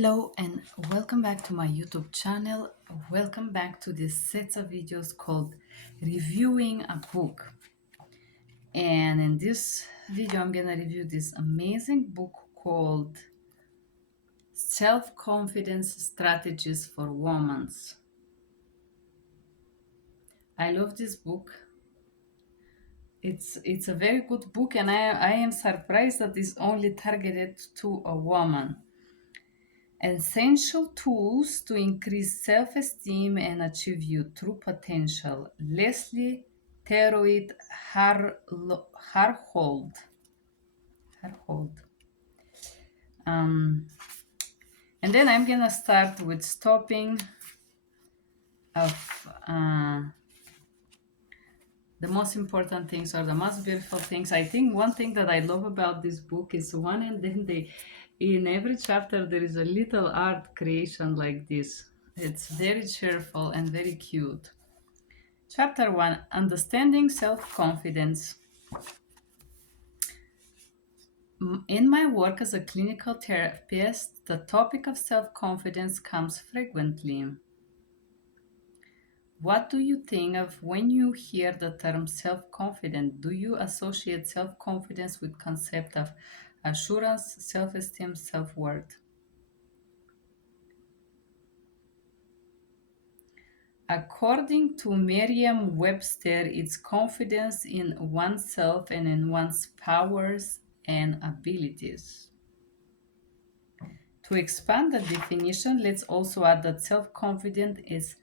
Hello and welcome back to my YouTube channel. Welcome back to this set of videos called Reviewing a Book. And in this video, I'm gonna review this amazing book called Self-Confidence Strategies for Women. I love this book. It's a very good book, and I am surprised that it's only targeted to a woman. Essential tools to increase self-esteem and achieve your true potential. Leslie Therhot Harhold. Harhold. Um, and then I'm gonna start with stopping of the most important things or the most beautiful things. I think one thing that I love about this book is one, and then in every chapter there is a little art creation like this. It's very cheerful and very cute. Chapter 1, Understanding Self-Confidence. In my work as a clinical therapist, the topic of self-confidence comes frequently. What do you think of when you hear the term self-confident? Do you associate self-confidence with concept of assurance, self-esteem, self-worth? According to Merriam-Webster, it's confidence in oneself and in one's powers and abilities. To expand the definition, let's also add that self-confidence is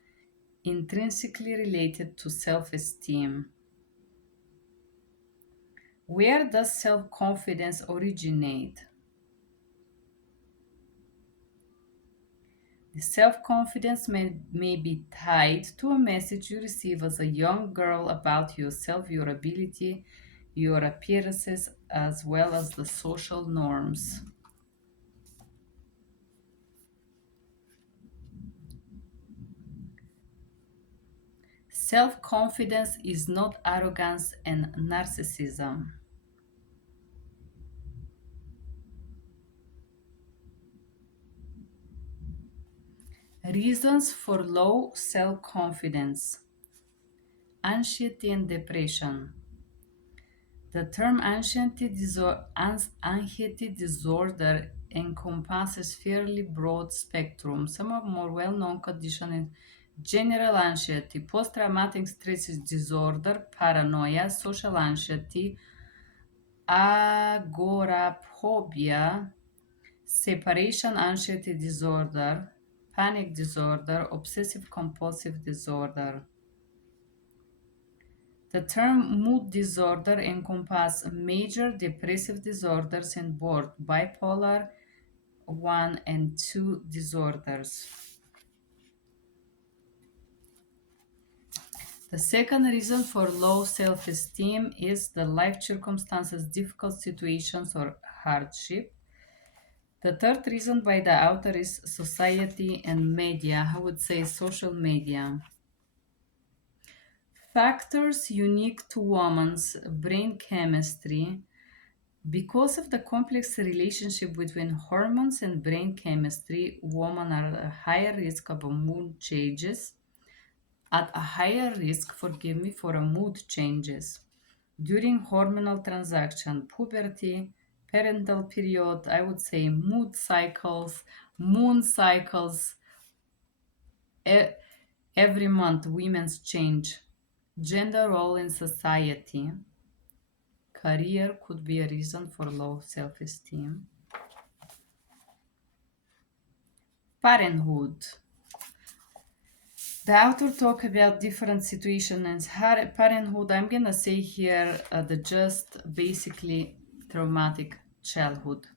intrinsically related to self-esteem. Where does self-confidence originate? The self-confidence may be tied to a message you receive as a young girl about yourself, your ability, your appearances, as well as the social norms. Self-confidence is not arrogance and narcissism. Reasons for low self-confidence. Anxiety and depression. The term anxiety disorder encompasses fairly broad spectrum. Some of more well-known conditions general anxiety, post-traumatic stress disorder, paranoia, social anxiety, agoraphobia, separation anxiety disorder, panic disorder, obsessive compulsive disorder. The term mood disorder encompasses major depressive disorders and both bipolar 1 and 2 disorders. The second reason for low self-esteem is the life circumstances, difficult situations, or hardship. The third reason by the author is society and media. I would say social media. Factors unique to women's brain chemistry. Because of the complex relationship between hormones and brain chemistry, women are at a higher risk of mood changes. At a higher risk, for a mood changes during hormonal transaction, puberty, parental period. I would say mood cycles, moon cycles. Every month, women's change. Gender role in society. Career could be a reason for low self-esteem. Parenthood. The author talk about different situations and parenthood. I'm gonna say here the just basically traumatic childhood.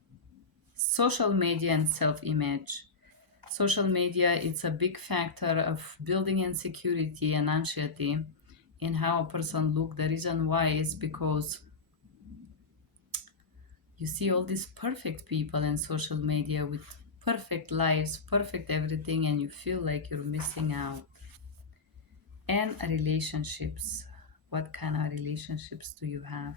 Social media and self-image. Social media, it's a big factor of building insecurity and anxiety in how a person look. The reason why is because you see all these perfect people in social media with perfect lives, perfect everything, and you feel like you're missing out. And relationships. What kind of relationships do you have?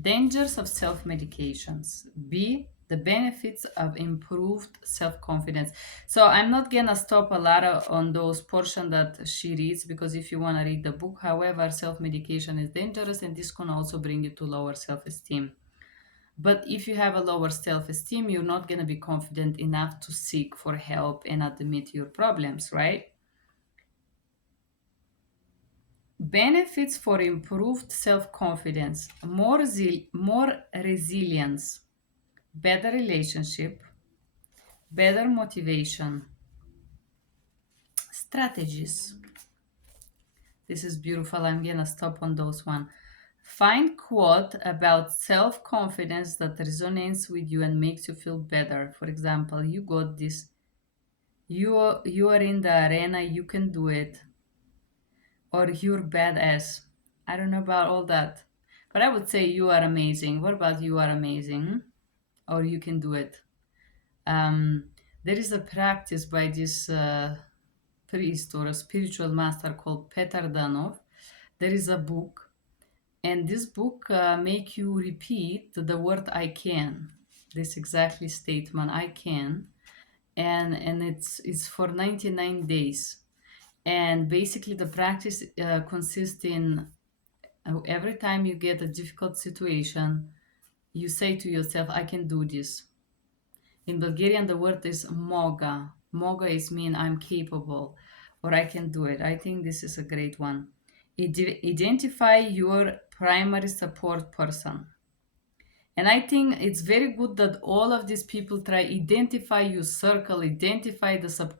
Dangers of self medications. B. The benefits of improved self-confidence. So I'm not gonna stop a lot on those portion that she reads, because if you want to read the book, however, self-medication is dangerous and this can also bring you to lower self-esteem. But if you have a lower self-esteem, you're not gonna be confident enough to seek for help and admit your problems, right? Benefits for improved self-confidence: more resilience, better relationship, better motivation. Strategies. This is beautiful. I'm gonna stop on those one. Find quote about self-confidence that resonates with you and makes you feel better. For example, you got this. You are in the arena. You can do it. Or you're badass. I don't know about all that, but I would say you are amazing. What about you are amazing? Or you can do it. Um, there is a practice by this priest or a spiritual master called Petar Danov. There is a book, and this book make you repeat the word "I can." This exactly statement, "I can," and it's for 99 days. And basically, the practice consists in every time you get a difficult situation, you say to yourself, "I can do this." In Bulgarian, the word is moga. Moga is mean I'm capable or I can do it. I think this is a great one. Identify your primary support person. And I think it's very good that all of these people try identify your circle, identify the sub.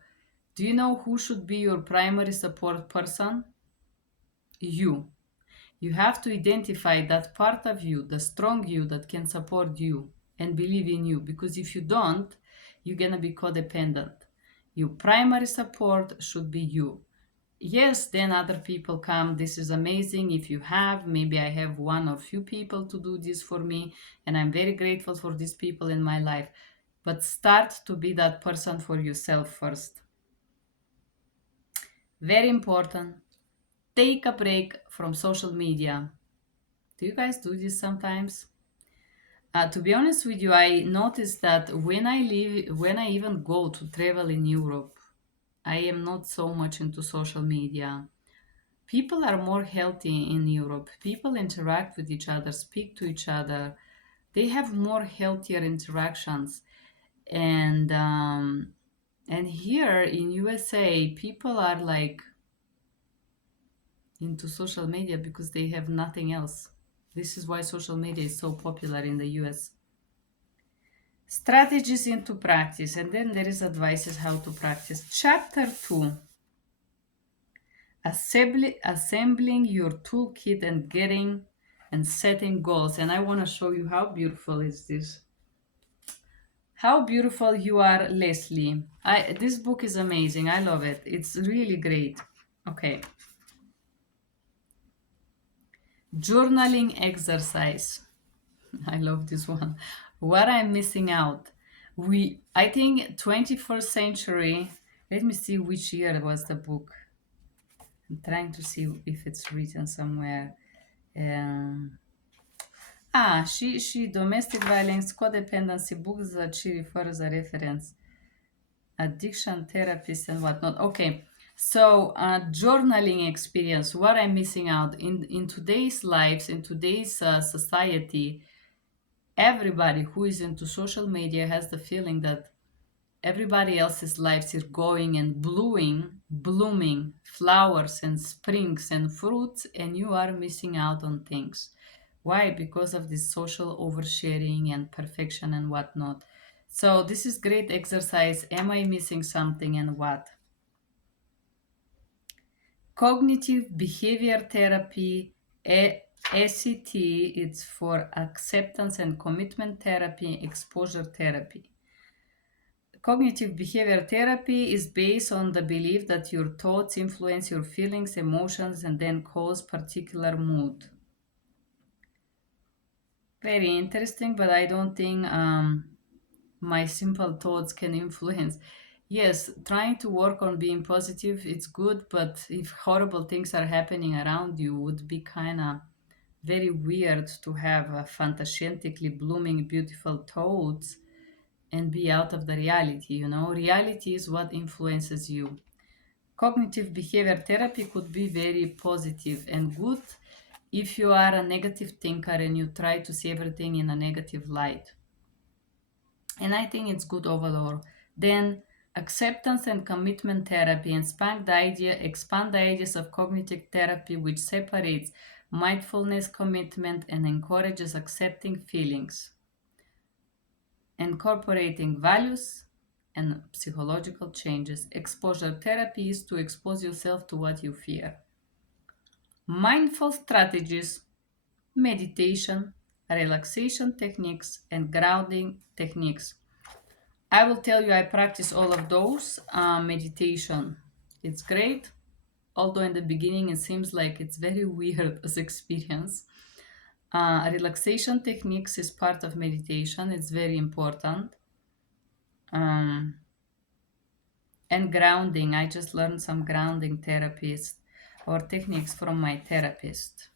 Do you know who should be your primary support person? You. You have to identify that part of you, the strong you that can support you and believe in you. Because if you don't, you're going to be codependent. Your primary support should be you. Yes, then other people come. This is amazing. If you have, maybe I have one or few people to do this for me, and I'm very grateful for these people in my life. But start to be that person for yourself first. Very important. Take a break from social media. Do you guys do this sometimes? To be honest with you, I noticed that when I even go to travel in Europe, I am not so much into social media. People are more healthy in Europe. People interact with each other, speak to each other. They have more healthier interactions. And and here in USA, people are like into social media because they have nothing else. This is why social media is so popular in the US. Strategies into practice, and then there is advices how to practice. Chapter 2: assembling your toolkit and getting and setting goals. And I want to show you how beautiful is this. How beautiful you are, Leslie. This book is amazing. I love it. It's really great. Okay. Journaling exercise. I love this one. What I'm missing out. I think 21st century. Let me see which year was the book. I'm trying to see if it's written somewhere. Um, she domestic violence, codependency books that she refers a reference, addiction therapist and whatnot. Okay, so journaling experience. What I'm missing out in today's lives, in today's society, everybody who is into social media has the feeling that everybody else's lives is going and blooming flowers and springs and fruits, and you are missing out on things. Why? Because of this social oversharing and perfection and whatnot. So this is great exercise. Am I missing something and what? Cognitive behavior therapy, ACT, it's for acceptance and commitment therapy, exposure therapy. Cognitive behavior therapy is based on the belief that your thoughts influence your feelings, emotions, and then cause particular mood. Very interesting, but I don't think my simple thoughts can influence. Yes, trying to work on being positive, it's good, but if horrible things are happening around you, would be kind of very weird to have fantastically blooming, beautiful thoughts and be out of the reality. Reality is what influences you. Cognitive behavior therapy could be very positive and good if you are a negative thinker and you try to see everything in a negative light. And I think it's good overall. Then acceptance and commitment therapy expand the ideas of cognitive therapy, which separates mindfulness commitment and encourages accepting feelings, incorporating values and psychological changes. Exposure therapy is to expose yourself to what you fear. Mindful strategies, meditation, relaxation techniques, and grounding techniques. I will tell you, I practice all of those. Meditation, it's great, although in the beginning it seems like it's very weird as experience. Relaxation techniques is part of meditation, it's very important. Um, and grounding, I just learned some grounding therapies or techniques from my therapist.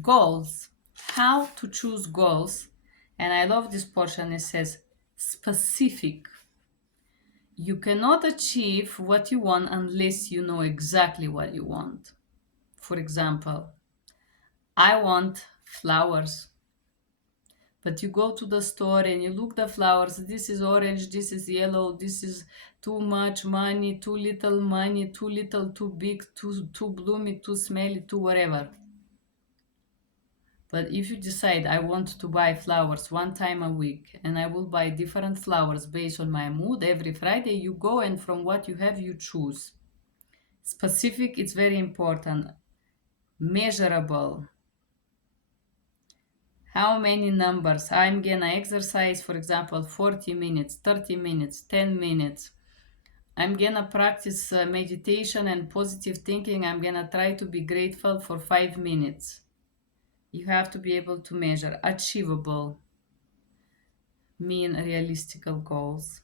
Goals, how to choose goals. And I love this portion, it says specific. You cannot achieve what you want unless you know exactly what you want. For example, I want flowers. But you go to the store and you look the flowers. This is orange, this is yellow, this is too much money, too little money, too little, too big, too bloomy, too smelly, too whatever. But if you decide I want to buy flowers one time a week and I will buy different flowers based on my mood every Friday, you go and from what you have, you choose. Specific, it's very important. Measurable. How many numbers? I'm gonna exercise, for example, 40 minutes, 30 minutes, 10 minutes. I'm gonna practice meditation and positive thinking. I'm gonna try to be grateful for 5 minutes. You have to be able to measure. Achievable, mean realistical goals.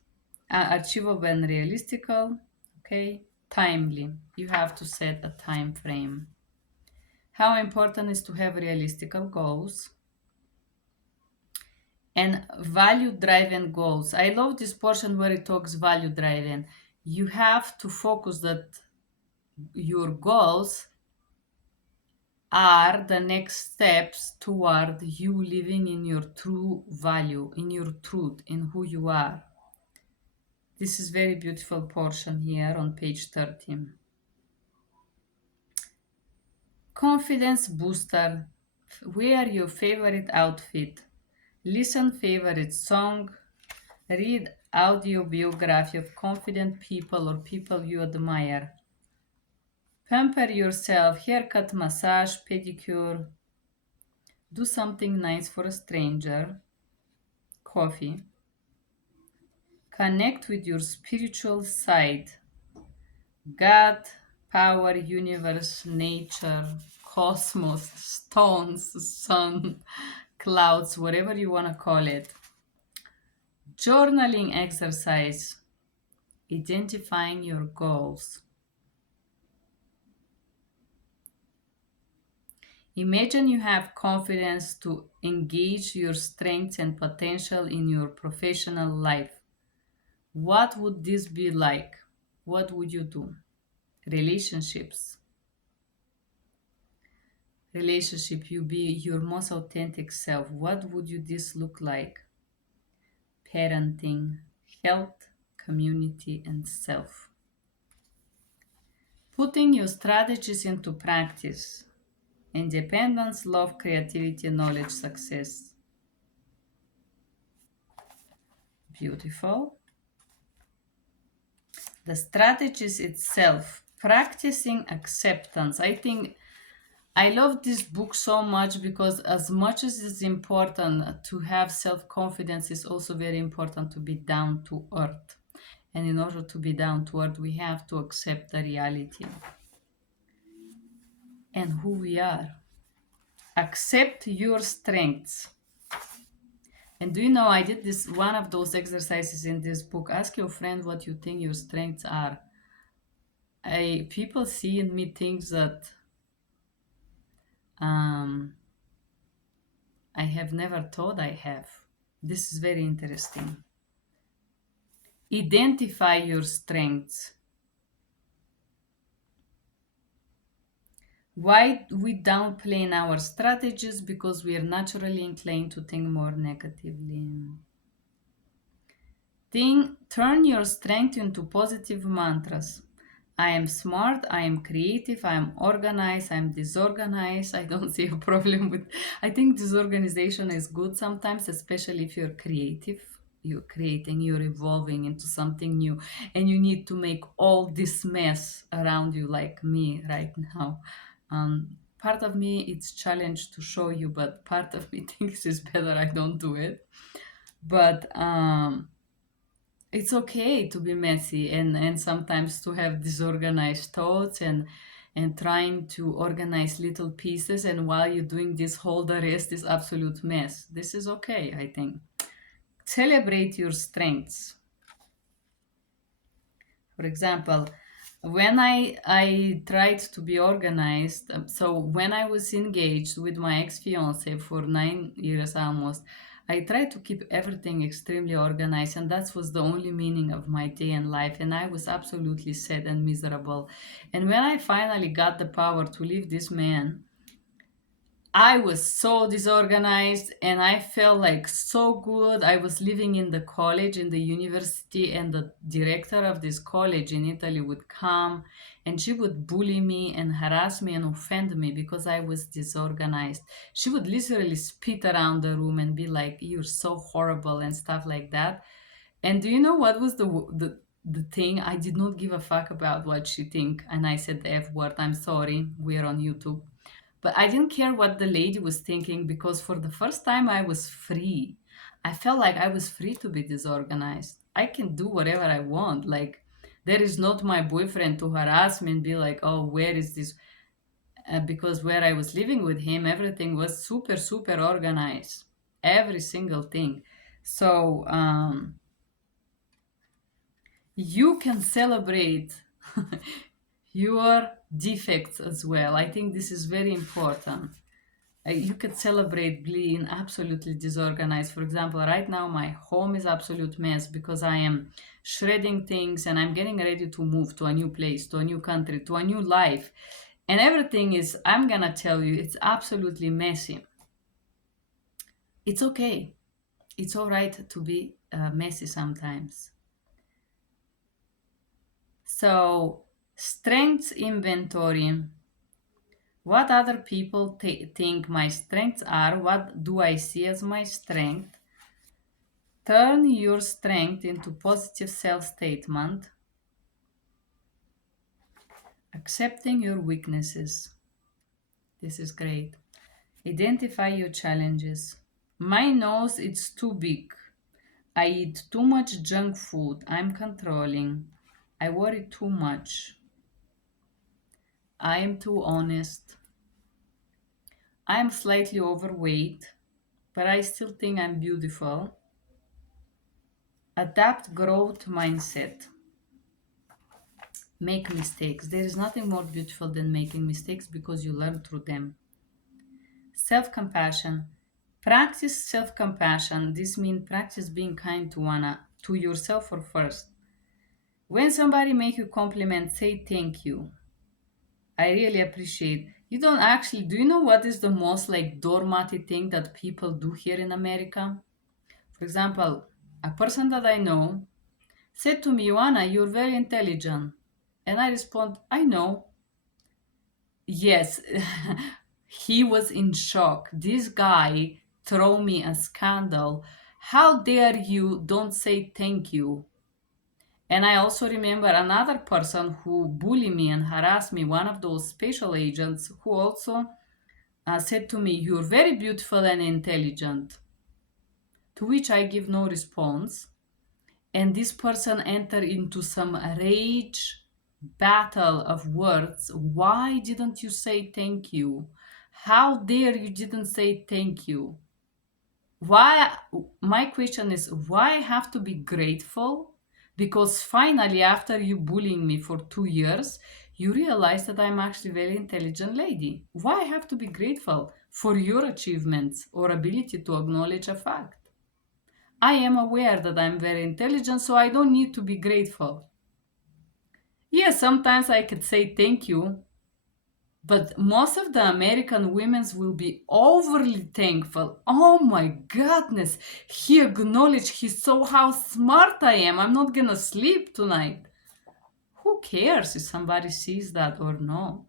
Achievable and realistical, okay? Timely, you have to set a time frame. How important is to have realistical goals? And value driven goals. I love this portion where it talks value driven. You have to focus that your goals are the next steps toward you living in your true value, in your truth, in who you are. This is very beautiful portion here on page 13. Confidence booster. Wear your favorite outfit. Listen favorite song. Read audio biography of confident people or people you admire. Pamper yourself. Haircut, massage, pedicure. Do something nice for a stranger. Coffee. Connect with your spiritual side. God, power, universe, nature, cosmos, stones, sun, clouds, whatever you want to call it. Journaling exercise. Identifying your goals. Imagine you have confidence to engage your strengths and potential in your professional life. What would this be like? What would you do? Relationships. You be your most authentic self. What would you this look like? Parenting, health, community, and self. Putting your strategies into practice. Independence, love, creativity, knowledge, success. Beautiful. The strategies itself, practicing acceptance. I think I love this book so much because as much as it's important to have self-confidence, it's also very important to be down to earth. And in order to be down to earth, we have to accept the reality and who we are. Accept your strengths. And do you know, I did this one of those exercises in this book. Ask your friend what you think your strengths are. People see in me things that I have never thought I have. This is very interesting. Identify your strengths. Why we downplay our strategies? Because we are naturally inclined to think more negatively. Turn your strength into positive mantras. I am smart, I am creative, I am organized, I am disorganized. I don't see a problem with. I think disorganization is good sometimes, especially if you're creative. You're creating, you're evolving into something new, and you need to make all this mess around you, like me right now. Part of me it's challenge to show you, but part of me thinks it's better I don't do it. But it's okay to be messy and sometimes to have disorganized thoughts and trying to organize little pieces, and while you're doing this whole the rest is absolute mess. This is okay, I think. Celebrate your strengths. For example, when I tried to be organized, so when I was engaged with my ex-fiance for 9 years almost, I tried to keep everything extremely organized, and that was the only meaning of my day and life. And I was absolutely sad and miserable. And when I finally got the power to leave this man, I was so disorganized and I felt like so good. I was living in the college, in the university, and the director of this college in Italy would come and she would bully me and harass me and offend me because I was disorganized. She would literally spit around the room and be like, "You're so horrible," and stuff like that. And do you know what was the thing? I did not give a fuck about what she think, and I said the F word. I'm sorry. We're on YouTube. But I didn't care what the lady was thinking because for the first time I was free. I felt like I was free to be disorganized. I can do whatever I want. Like, there is not my boyfriend to harass me and be like, "Oh, where is this?" Because where I was living with him, everything was super, super organized. Every single thing. So, you can celebrate your defects as well. I think this is very important. You could celebrate being absolutely disorganized. For example, right now my home is absolute mess because I am shredding things and I'm getting ready to move to a new place, to a new country, to a new life. And everything is, I'm gonna tell you, it's absolutely messy. It's okay. It's all right to be messy sometimes. So, strengths inventory. What other people think my strengths are? What do I see as my strength? Turn your strength into positive self-statement, accepting your weaknesses. This is great. Identify your challenges. My nose is too big. I eat too much junk food. I'm controlling. I worry too much. I am too honest. I am slightly overweight, but I still think I'm beautiful. Adapt growth mindset. Make mistakes. There is nothing more beautiful than making mistakes because you learn through them. Self compassion. Practice self compassion. This means practice being kind to yourself or first. When somebody make you compliment, say thank you. I really appreciate. You don't actually. Do you know what is the most like doormatty thing that people do here in America? For example, a person that I know said to me, "Joanna, you're very intelligent," and I respond, "I know." Yes, he was in shock. This guy throw me a scandal. How dare you don't say thank you? And I also remember another person who bullied me and harassed me, one of those special agents who also said to me, "You're very beautiful and intelligent." To which I give no response. And this person entered into some rage battle of words. Why didn't you say thank you? How dare you didn't say thank you? Why? My question is, why I have to be grateful? Because finally, after you bullying me for 2 years, you realize that I'm actually a very intelligent lady. Why I have to be grateful for your achievements or ability to acknowledge a fact? I am aware that I'm very intelligent, so I don't need to be grateful. Yes, sometimes I could say thank you, but most of the American women's will be overly thankful. Oh my goodness, he acknowledged, he saw how smart I am. I'm not gonna sleep tonight. Who cares if somebody sees that or not?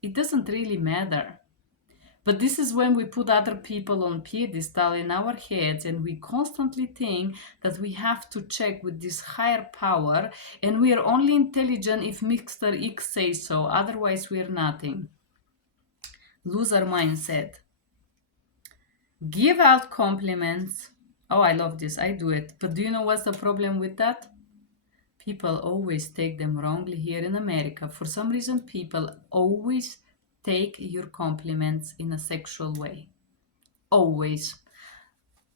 It doesn't really matter. But this is when we put other people on pedestal in our heads and we constantly think that we have to check with this higher power and we are only intelligent if Mr. X says so, otherwise we are nothing. Loser mindset. Give out compliments. Oh, I love this. I do it. But do you know what's the problem with that? People always take them wrongly here in America. For some reason, people always take your compliments in a sexual way. Always.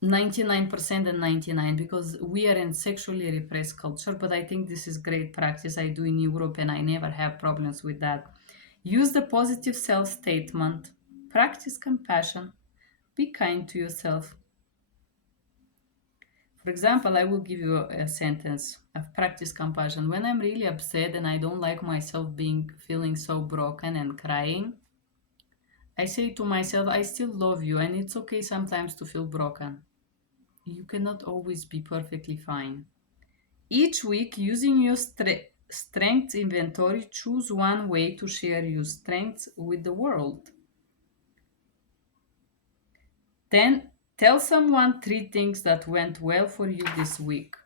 99% and 99 because we are in sexually repressed culture, but I think this is great practice. I do in Europe and I never have problems with that. Use the positive self statement. Practice compassion. Be kind to yourself. For example, I will give you a sentence of practice compassion. When I'm really upset and I don't like myself being feeling so broken and crying, I say to myself, I still love you and it's okay sometimes to feel broken. You cannot always be perfectly fine. Each week, using your strengths inventory, choose one way to share your strengths with the world. Then tell someone three things that went well for you this week.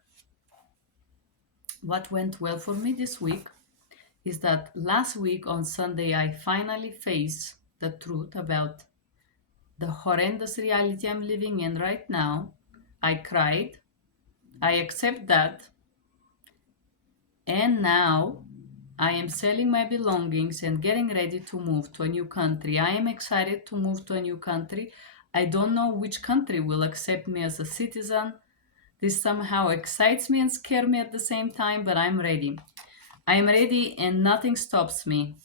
What went well for me this week is that last week on Sunday, I finally faced the truth about the horrendous reality I'm living in right now. I cried. I accept that. And now I am selling my belongings and getting ready to move to a new country. I am excited to move to a new country. I don't know which country will accept me as a citizen. This somehow excites me and scares me at the same time, but I'm ready. I'm ready and nothing stops me.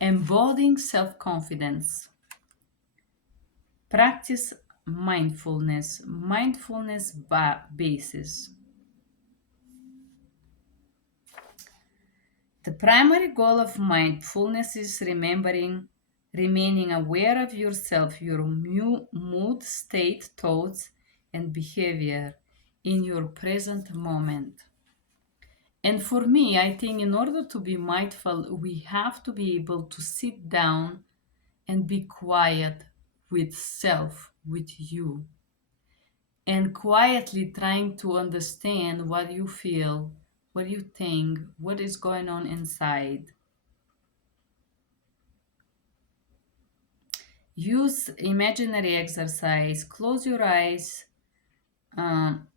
Embodying self confidence. Practice mindfulness. Mindfulness basis. The primary goal of mindfulness is remaining aware of yourself, your mood, state, thoughts, and behavior in your present moment. And for me, I think in order to be mindful, we have to be able to sit down and be quiet with self, with you, and quietly trying to understand what you feel, what you think, what is going on inside. Use imaginary exercise, close your eyes,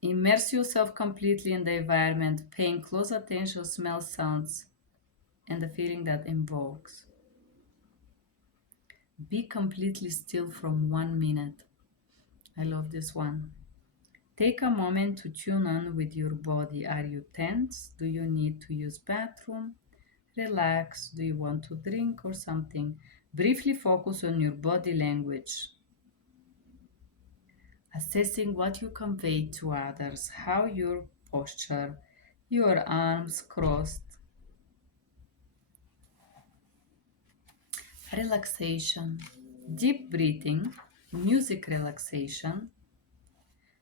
immerse yourself completely in the environment, paying close attention, smell, sounds, and the feeling that invokes. Be completely still from 1 minute. I love this one. Take a moment to tune in with your body. Are you tense? Do you need to use bathroom? Relax. Do you want to drink or something? Briefly focus on your body language. Assessing what you convey to others, how your posture, your arms crossed, relaxation, deep breathing, music relaxation,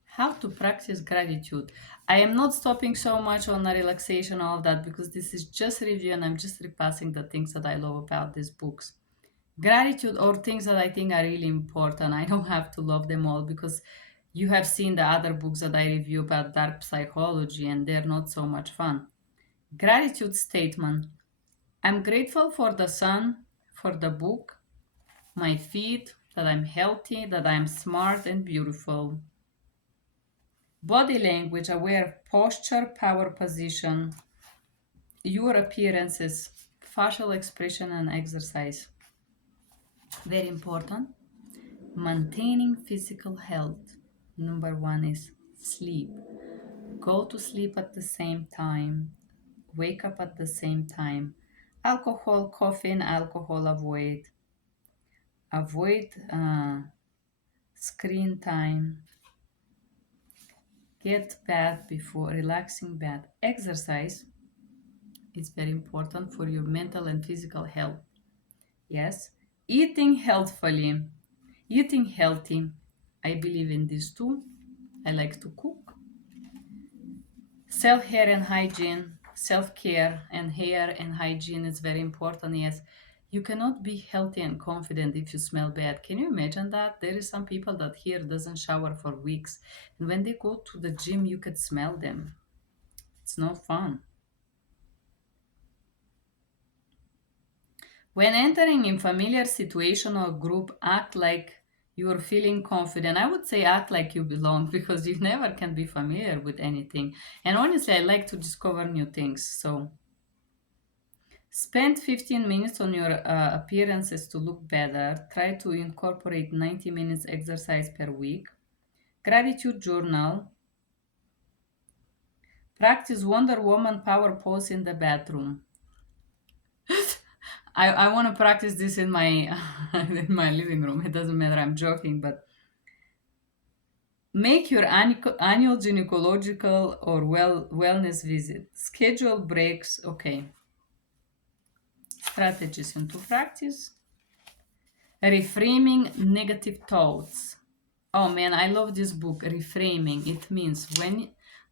how to practice gratitude. I am not stopping so much on the relaxation, all of that, because this is just review and I'm just repassing the things that I love about these books. Gratitude or things that I think are really important. I don't have to love them all because you have seen the other books that I review about dark psychology and they're not so much fun. Gratitude statement. I'm grateful for the sun, for the book, my feet, that I'm healthy, that I'm smart and beautiful. Body language, aware of posture, power position, your appearances, facial expression and exercise. Very important. Maintaining physical health. Number one is sleep. Go to sleep at the same time. Wake up at the same time. Alcohol, caffeine, alcohol avoid. Avoid screen time. Get bath before relaxing bath. Exercise is very important for your mental and physical health. Yes. Eating healthfully. Eating healthy. I believe in this too. I like to cook. Self-care and hygiene. Self-care and hair and hygiene is very important. Yes. You cannot be healthy and confident if you smell bad. Can you imagine that? There is some people that here doesn't shower for weeks. And when they go to the gym, you could smell them. It's no fun. When entering in familiar situation or group, act like you're feeling confident. I would say act like you belong because you never can be familiar with anything. And honestly, I like to discover new things. So spend 15 minutes on your appearances to look better. Try to incorporate 90 minutes exercise per week. Gratitude journal. Practice Wonder Woman power pose in the bathroom. I want to practice this in my in my living room. It doesn't matter. I'm joking, but make your annual gynecological or wellness visit. Schedule breaks. Okay. Strategies into practice. Reframing negative thoughts. Oh man, I love this book. Reframing. It means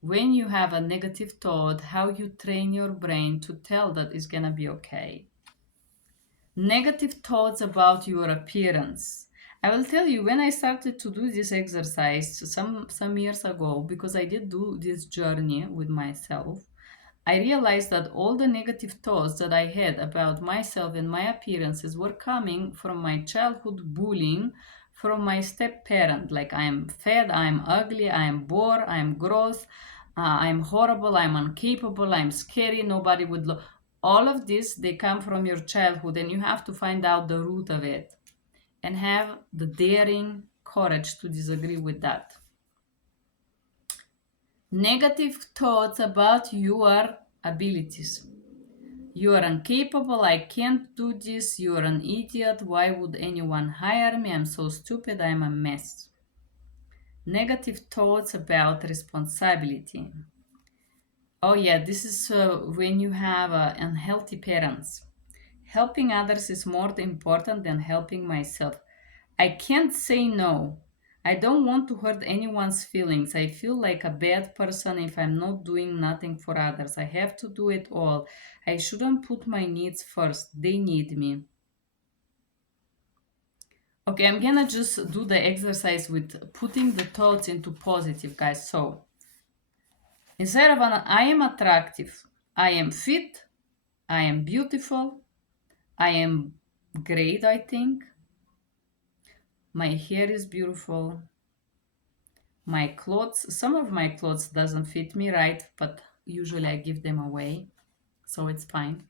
when you have a negative thought, how you train your brain to tell that it's gonna be okay. Negative thoughts about your appearance. I will tell you when I started to do this exercise some years ago, because I did do this journey with myself. I realized that all the negative thoughts that I had about myself and my appearances were coming from my childhood bullying from my step parent. Like, I am fat, I am ugly, I am bored, I am gross, I am horrible, I am incapable, I am scary, nobody would love. All of this, they come from your childhood, and you have to find out the root of it and have the daring courage to disagree with that. Negative thoughts about your abilities. You are incapable, I can't do this, you are an idiot, why would anyone hire me, I'm so stupid, I'm a mess. Negative thoughts about responsibility. Oh, yeah, this is when you have unhealthy parents. Helping others is more important than helping myself. I can't say no. I don't want to hurt anyone's feelings. I feel like a bad person if I'm not doing nothing for others. I have to do it all. I shouldn't put my needs first. They need me. Okay, I'm gonna just do the exercise with putting the thoughts into positive, guys. So instead of I am attractive, I am fit, I am beautiful, I am great, I think. My hair is beautiful. My clothes, some of my clothes doesn't fit me right, but usually I give them away, so it's fine.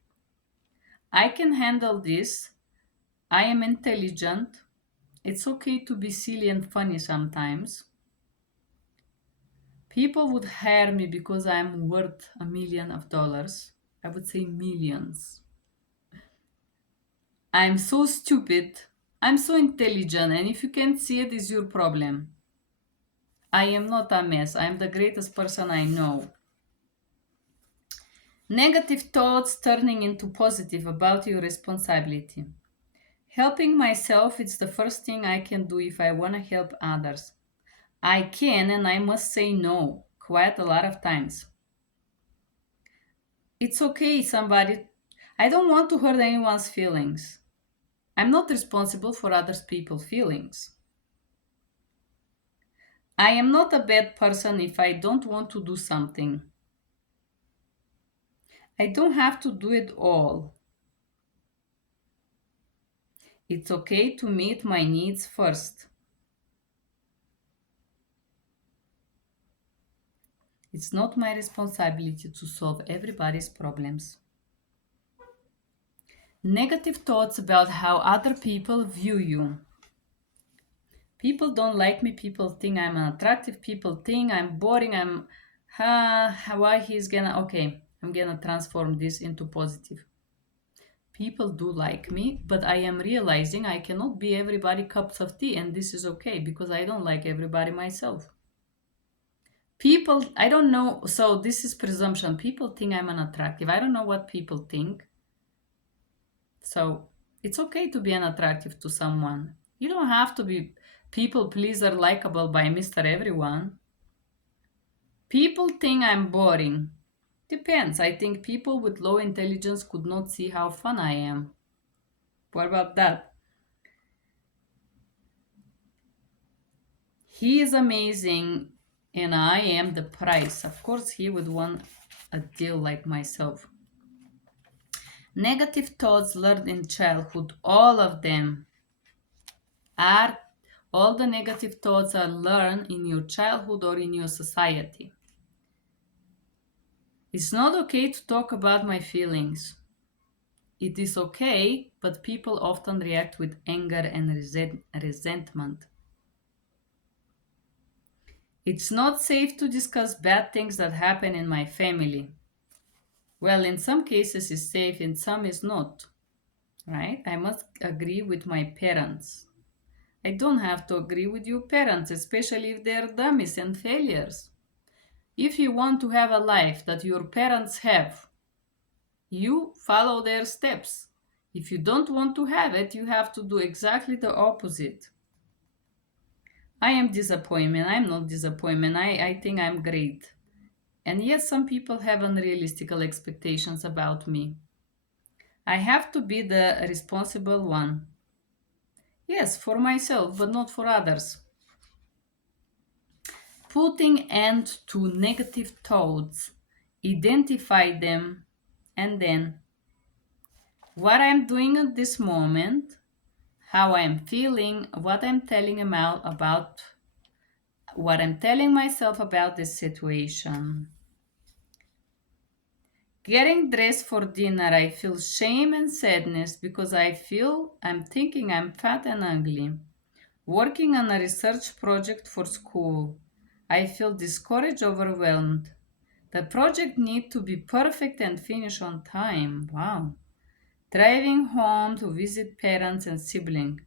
I can handle this. I am intelligent. It's okay to be silly and funny sometimes. People would hire me because I'm worth $1 million. I would say millions. I'm so stupid. I'm so intelligent, and if you can't see it, it's your problem. I am not a mess. I'm the greatest person I know. Negative thoughts turning into positive about your responsibility. Helping myself is the first thing I can do if I want to help others. I can, and I must say no quite a lot of times. It's okay, somebody. I don't want to hurt anyone's feelings. I'm not responsible for other people's feelings. I am not a bad person if I don't want to do something. I don't have to do it all. It's okay to meet my needs first. It's not my responsibility to solve everybody's problems. Negative thoughts about how other people view you. People don't like me, people think I'm unattractive, people think I'm boring, why he's gonna, okay, I'm gonna transform this into positive. People do like me, but I am realizing I cannot be everybody cups of tea, and this is okay because I don't like everybody myself. People, I don't know. So this is presumption. People think I'm unattractive. I don't know what people think. So it's okay to be unattractive to someone. You don't have to be people pleaser likable by Mr. Everyone. People think I'm boring. Depends. I think people with low intelligence could not see how fun I am. What about that? He is amazing and I am the price. Of course, he would want a deal like myself. Negative thoughts learned in childhood, all of them are, all the negative thoughts are learned in your childhood or in your society. It's not okay to talk about my feelings. It is okay, but people often react with anger and resentment. It's not safe to discuss bad things that happen in my family. Well, in some cases it's safe, in some is not, right? I must agree with my parents. I don't have to agree with your parents, especially if they're dummies and failures. If you want to have a life that your parents have, you follow their steps. If you don't want to have it, you have to do exactly the opposite. I am disappointment. I'm not disappointment. I think I'm great. And yet, some people have unrealistic expectations about me. I have to be the responsible one. Yes, for myself, but not for others. Putting end to negative thoughts, identify them, and then what I'm doing at this moment, how I'm feeling, what I'm telling myself about this situation. Getting dressed for dinner, I feel shame and sadness because I'm thinking I'm fat and ugly. Working on a research project for school, I feel discouraged, overwhelmed. The project need to be perfect and finish on time. Wow. Driving home to visit parents and siblings.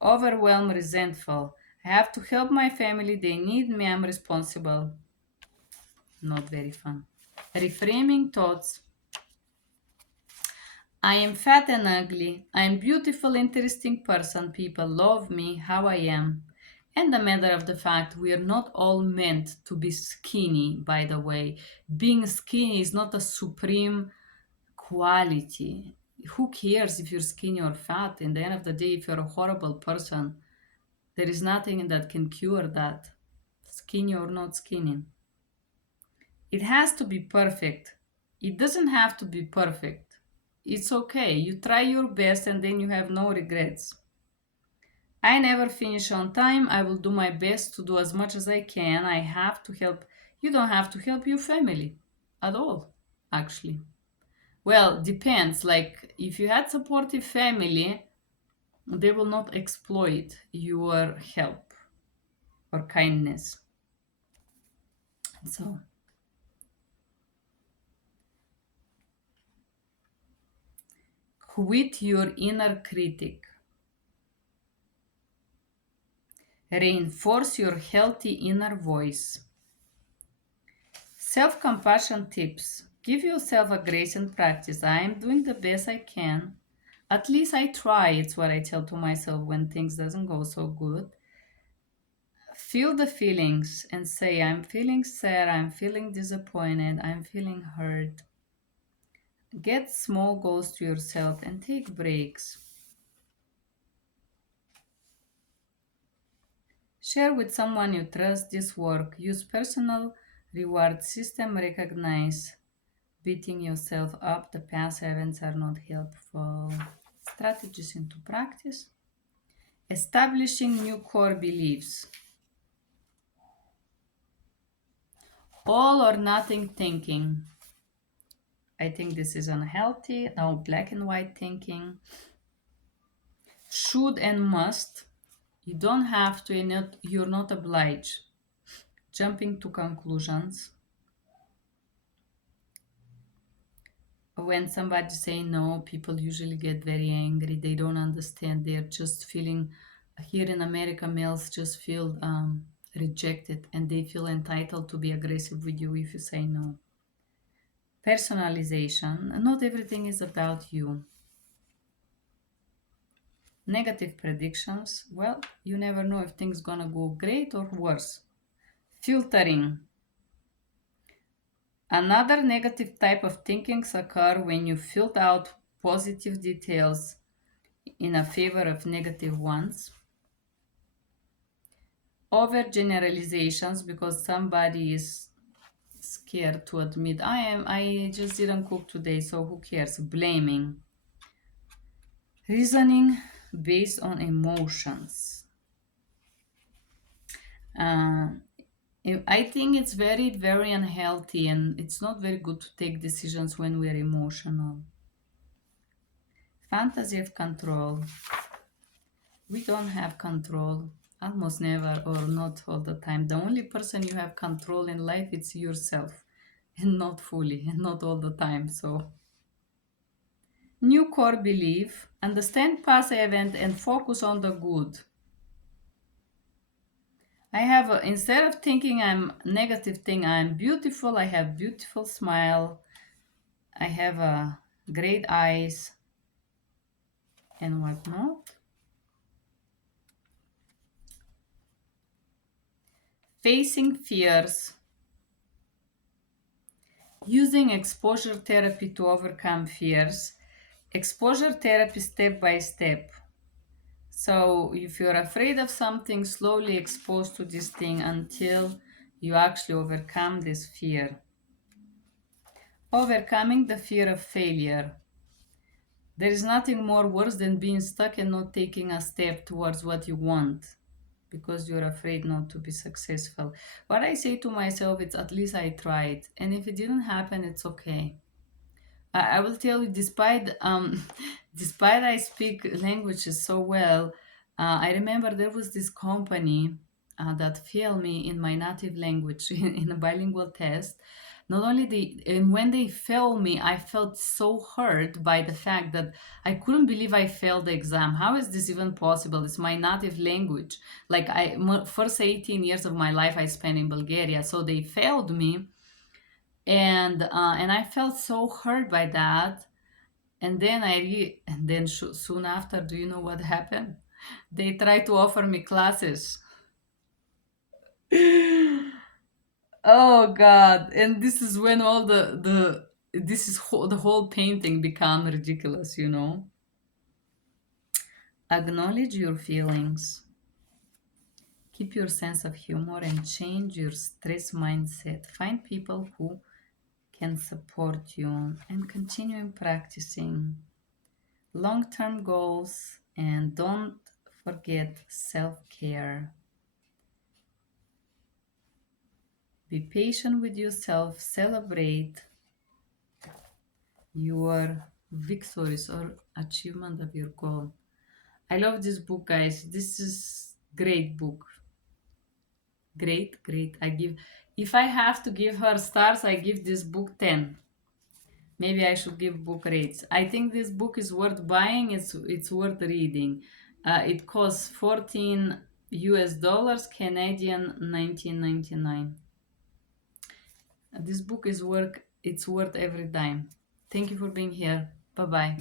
Overwhelmed, resentful. I have to help my family. They need me. I'm responsible. Not very fun. Reframing thoughts. I am fat and ugly. I am beautiful, interesting person. People love me how I am. And the matter of the fact, we are not all meant to be skinny, by the way. Being skinny is not a supreme quality. Who cares if you're skinny or fat? In the end of the day, if you're a horrible person, there is nothing that can cure that, skinny or not skinny. It has to be perfect. It doesn't have to be perfect. It's okay. You try your best and then you have no regrets. I never finish on time. I will do my best to do as much as I can. I have to help. You don't have to help your family at all, actually. Well, depends. Like if you had supportive family, they will not exploit your help or kindness. So, quit your inner critic. Reinforce your healthy inner voice. Self compassion tips. Give yourself a grace and practice. I am doing the best I can. At least I try. It's what I tell to myself when things doesn't go so good. Feel the feelings and say, I'm feeling sad, I'm feeling disappointed, I'm feeling hurt. Get small goals to yourself and take breaks. Share with someone you trust this work. Use personal reward system. Recognize beating yourself up. The past events are not helpful. Strategies into practice. Establishing new core beliefs. All or nothing thinking. I think this is unhealthy. No black and white thinking. Should and must. You don't have to, you're not obliged. Jumping to conclusions. When somebody say no, people usually get very angry. They don't understand. They're just feeling, here in America, males just feel rejected, and they feel entitled to be aggressive with you if you say no. Personalization. Not everything is about you. Negative predictions. Well, you never know if things gonna go great or worse. Filtering. Another negative type of thinkings occur when you filter out positive details in a favor of negative ones. Overgeneralizations, because somebody is scared to admit I just didn't cook today, so who cares? Blaming. Reasoning based on emotions. Uh, I think it's very, very unhealthy, and it's not very good to take decisions when we're emotional. Fantasy of control. We don't have control, almost never, or not all the time. The only person you have control in life it's yourself, and not fully, and not all the time. So, new core belief: understand past event and focus on the good. I have instead of thinking I'm negative thing, I'm beautiful. I have beautiful smile. I have great eyes and whatnot. Facing fears. Using exposure therapy to overcome fears. Exposure therapy step by step. So if you're afraid of something, slowly expose to this thing until you actually overcome this fear. Overcoming the fear of failure. There is nothing more worse than being stuck and not taking a step towards what you want because you're afraid not to be successful. What I say to myself is at least I tried, and if it didn't happen, it's okay. I will tell you, despite despite I speak languages so well, I remember there was this company that failed me in my native language in a bilingual test. Not only and when they failed me, I felt so hurt by the fact that I couldn't believe I failed the exam. How is this even possible? It's my native language. Like first 18 years of my life I spent in Bulgaria, so they failed me, and I felt so hurt by that. And then soon after, do you know what happened? They tried to offer me classes. Oh God! And this is when all the this is the whole painting become ridiculous. Acknowledge your feelings. Keep your sense of humor and change your stress mindset. Find people who can support you and continuing practicing long-term goals, and don't forget self-care. Be patient with yourself, celebrate your victories or achievement of your goal. I love this book, guys. This is great book. Great, great. If I have to give her stars, I give this book 10. Maybe I should give book rates. I think this book is worth buying. It's worth reading. It costs 14 US dollars, Canadian 19.99. This book is worth every dime. Thank you for being here. Bye bye.